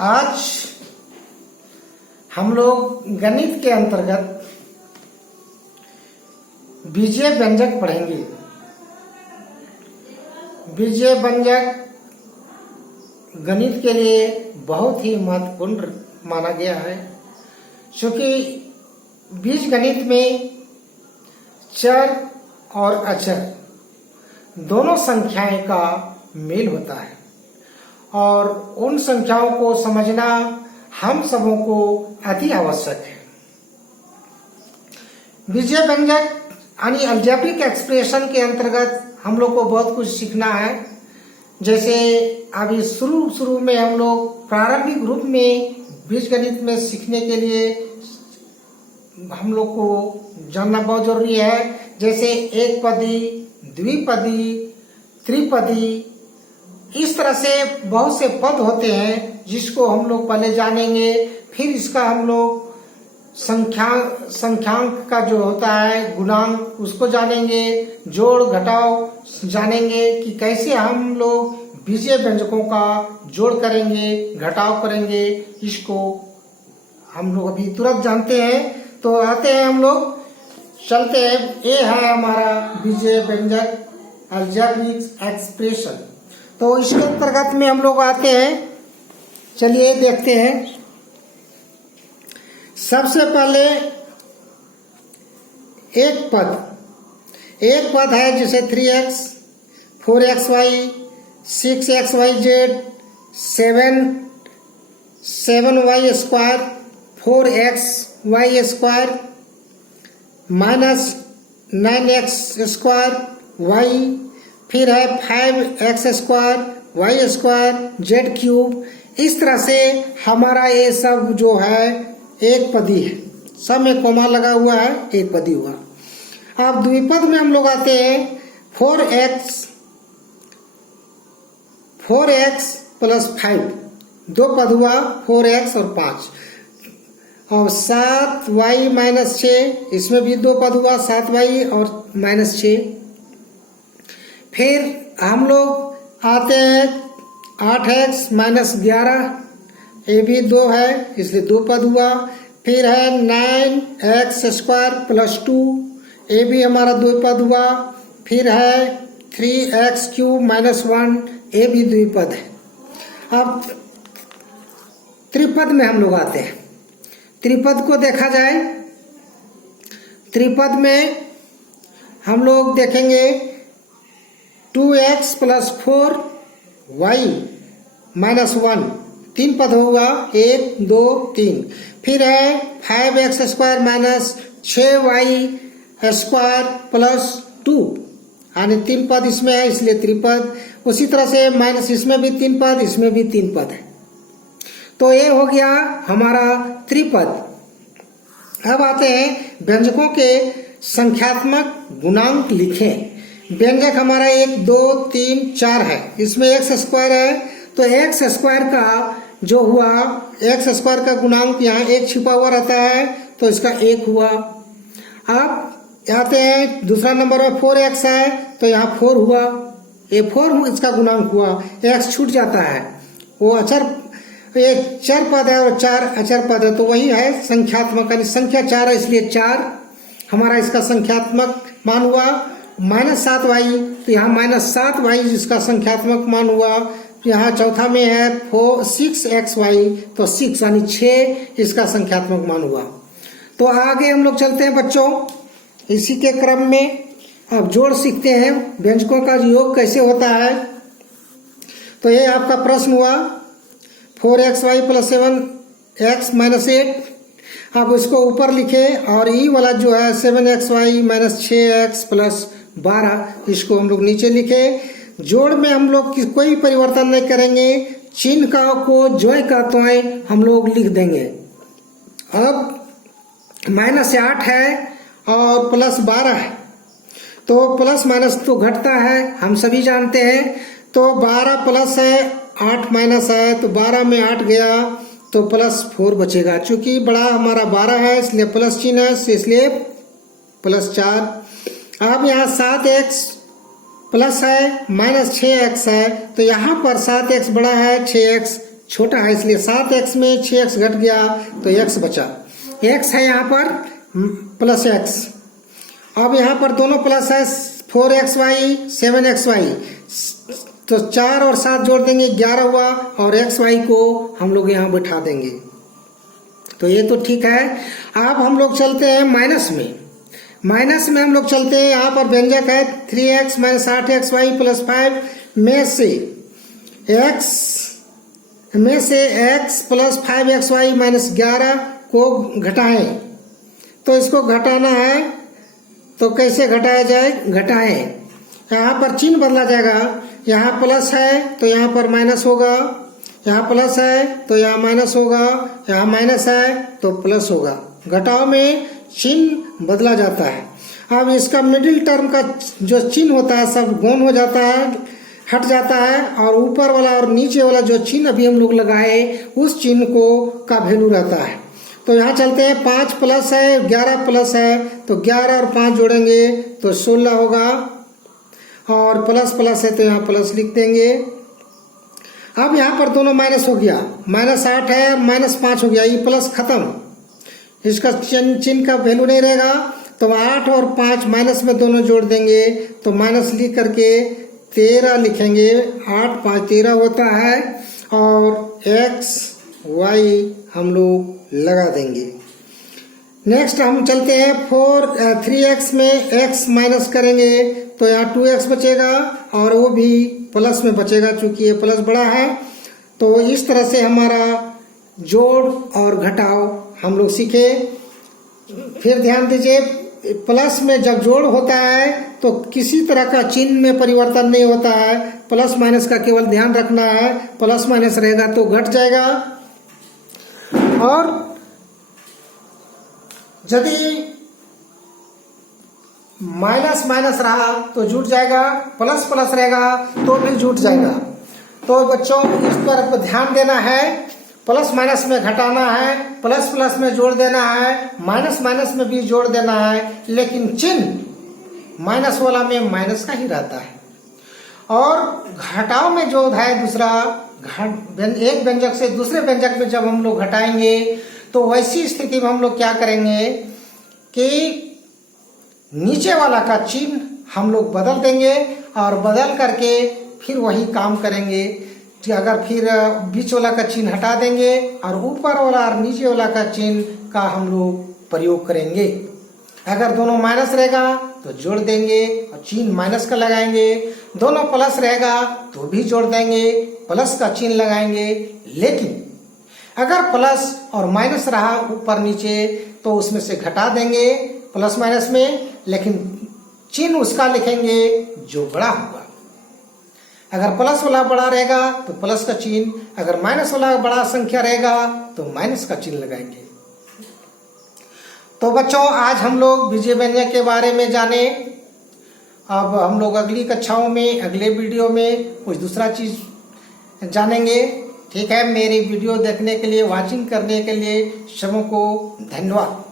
आज हम लोग गणित के अंतर्गत बीजीय व्यंजक पढ़ेंगे। बीजीय व्यंजक गणित के लिए बहुत ही महत्वपूर्ण माना गया है, क्योंकि बीज गणित में चर और अचर दोनों संख्याएं का मेल होता है और उन संख्याओं को समझना हम सबों को अति आवश्यक है। बीजीय व्यंजक यानी अलजेब्रिक एक्सप्रेशन के अंतर्गत हम लोग को बहुत कुछ सीखना है। जैसे अभी शुरू में हम लोग प्रारंभिक रूप में बीजगणित में सीखने के लिए हम लोग को जानना बहुत जरूरी है। जैसे एक पदी, द्विपदी, त्रिपदी, इस तरह से बहुत से पद होते हैं जिसको हम लोग पहले जानेंगे। फिर इसका हम लोग संख्यांक का जो होता है गुणांक उसको जानेंगे, जोड़ घटाव जानेंगे कि कैसे हम लोग बीजीय व्यंजकों का जोड़ करेंगे, घटाव करेंगे। इसको हम लोग अभी तुरंत जानते हैं। तो आते हैं हम लोग, चलते हैं। ये है हमारा बीजीय व्यंजक अलजेब्रिक एक्सप्रेशन। तो इसके अंतर्गत में हम लोग आते हैं। चलिए देखते हैं। सबसे पहले एक पद है जैसे 3x, 4xy, 6xyz, 7y square, 4xy square, minus 9x square y, फिर है 5x square, y square, z cube. इस तरह से हमारा ये सब जो है एक पदी है, सब में कोमा लगा हुआ है, एक पदी हुआ। अब द्विपद में हम लोग आते हैं। 4x प्लस 5, दो पद हुआ, 4x और 5। और 7y माइनस 6, इसमें भी दो पद हुआ, 7y और माइनस 6। फिर हम लोग आते हैं 8x माइनस 11, ये भी दो है इसलिए दो पद हुआ। फिर है 9x स्क्वायर प्लस 2, ये भी हमारा दो पद हुआ। फिर है 3x क्यूब माइनस 1, ये भी द्विपद है। अब त्रिपद में हम लोग आते हैं। त्रिपद को देखा जाए, त्रिपद में हम लोग देखेंगे 2x प्लस 4y माइनस 1, तीन पद होगा, 1 2 3। फिर है 5x square minus 6y square plus 2, यानी तीन पद इसमें है इसलिए त्रिपद। उसी तरह से माइनस इसमें भी तीन पद, इसमें भी तीन पद है। तो ये हो गया हमारा त्रिपद। अब आते हैं व्यंजकों के संख्यात्मक गुणांक लिखें। व्यंजक हमारा 1 2 3 4 है, इसमें x स्क्वायर है तो x स्क्वायर का जो हुआ, x स्क्वायर का गुणांक यहाँ एक छिपा हुआ रहता है तो इसका 1 हुआ। अब आते हैं दूसरा नंबर में 4x है तो यहाँ 4 हुआ, ये 4 इसका गुणांक हुआ, x छूट जाता है। वो अचर, ये चर पद है और 4 अचर पद है तो वही है संख्यात्मक, यानी संख्या 4 है इसलिए 4 हमारा इसका संख्यात्मक मान हुआ। माइनस 7y तो यहाँ माइनस 7y जिसका संख्यात्मक मान हुआ। यहाँ चौथा में है 6xy तो 6 यानी 6 इसका संख्यात्मक मान हुआ। तो आगे हम लोग चलते हैं बच्चों, इसी के क्रम में अब जोड़ सीखते हैं, व्यंजकों का योग कैसे होता है। तो ये आपका प्रश्न हुआ 4xy प्लस 7x माइनस 8। अब इसको ऊपर लिखे और ई वाला जो है 7xy माइनस 6x प्लस 12, इसको हम लोग नीचे लिखे। जोड़ में हम लोग कोई परिवर्तन नहीं करेंगे, चिन्ह का को जोय का तोय हम लोग लिख देंगे। अब माइनस 8 है और प्लस 12 है तो प्लस माइनस तो घटता है, हम सभी जानते हैं। तो 12 प्लस है, 8 माइनस है तो 12 में 8 गया तो प्लस 4 बचेगा। चूंकि बड़ा हमारा 12 है इसलिए प्लस चिन्ह है, इसलिए प्लस 4। अब यहाँ 7x प्लस है माइनस 6x है तो यहाँ पर 7x बड़ा है 6x छोटा है, इसलिए 7x में 6x घट गया तो x बचा। x है यहाँ पर प्लस x। अब यहाँ पर दोनों प्लस है, 4xy 7xy, तो 4 और 7 जोड़ देंगे 11 हुआ, और xy को हम लोग यहाँ बैठा देंगे। तो ये तो ठीक है। अब हम लोग चलते हैं माइनस में। माइनस में हम लोग चलते हैं, यहाँ पर व्यंजक है 3x माइनस 8xy प्लस 5 में से x प्लस 5xy माइनस 11 को घटाएं। तो इसको घटाना है, तो कैसे घटाया जाए? घटाएं, यहाँ पर चिन्ह बदला जाएगा। यहाँ प्लस है तो यहाँ पर माइनस होगा, यहाँ प्लस है तो यहाँ माइनस होगा, यहाँ माइनस है तो प्लस होगा। घटाव में चिन्ह बदला जाता है। अब इसका मिडिल टर्म का जो चिन्ह होता है सब गौण हो जाता है, हट जाता है, और ऊपर वाला और नीचे वाला जो चिन्ह अभी हम लोग लगाए उस चिन्ह को का वैल्यू रहता है। तो यहाँ चलते हैं, 5 प्लस है 11 प्लस है, तो 11 और 5 जोड़ेंगे तो 16 होगा, और प्लस प्लस है तो यहाँ प्लस लिख देंगे। अब यहाँ पर दोनों माइनस हो गया, माइनस 8 है और माइनस 5 हो गया, ये प्लस खत्म, इसका चिन्ह का वैल्यू नहीं रहेगा। तो 8 और 5 माइनस में दोनों जोड़ देंगे तो माइनस लिख करके 13 लिखेंगे। 8 5 13 होता है, और x y हम लोग लगा देंगे। नेक्स्ट हम चलते हैं 3x में x माइनस करेंगे तो यहाँ 2x बचेगा, और वो भी प्लस में बचेगा चूंकि ये प्लस बड़ा है। तो इस तरह से हमारा जोड़ और घटाव हम लोग सीखे। फिर ध्यान दीजिए, प्लस में जब जोड़ होता है तो किसी तरह का चिन्ह में परिवर्तन नहीं होता है, प्लस माइनस का केवल ध्यान रखना है। प्लस माइनस रहेगा तो घट जाएगा, और यदि माइनस माइनस रहा तो जुट जाएगा, प्लस प्लस रहेगा तो भी जुट जाएगा। तो बच्चों इस पर ध्यान देना है, प्लस माइनस में घटाना है, प्लस प्लस में जोड़ देना है, माइनस माइनस में भी जोड़ देना है, लेकिन चिन्ह माइनस वाला में माइनस का ही रहता है। और घटाव में जो है दूसरा, एक व्यंजक से दूसरे व्यंजक में जब हम लोग घटाएंगे तो वैसी स्थिति में हम लोग क्या करेंगे कि नीचे वाला का चिन्ह हम लोग बदल देंगे, और बदल करके फिर वही काम करेंगे कि अगर फिर बीच वाला का चिन्ह हटा देंगे और ऊपर वाला और नीचे वाला का चिन्ह का हम लोग प्रयोग करेंगे। अगर दोनों माइनस रहेगा तो जोड़ देंगे और चिन्ह माइनस का लगाएंगे, दोनों प्लस रहेगा तो भी जोड़ देंगे, प्लस का चिन्ह लगाएंगे। लेकिन अगर प्लस और माइनस रहा ऊपर नीचे तो उसमें से घटा देंगे प्लस माइनस में, लेकिन चिन्ह उसका लिखेंगे जो बड़ा होगा। अगर प्लस वाला बड़ा रहेगा तो प्लस का चिन्ह, अगर माइनस वाला बड़ा संख्या रहेगा तो माइनस का चिन्ह लगाएंगे। तो बच्चों आज हम लोग बीजीय व्यंजक के बारे में जाने। अब हम लोग अगली कक्षाओं में, अगले वीडियो में कुछ दूसरा चीज जानेंगे। ठीक है, मेरी वीडियो देखने के लिए, वॉचिंग करने के लिए सबों को धन्यवाद।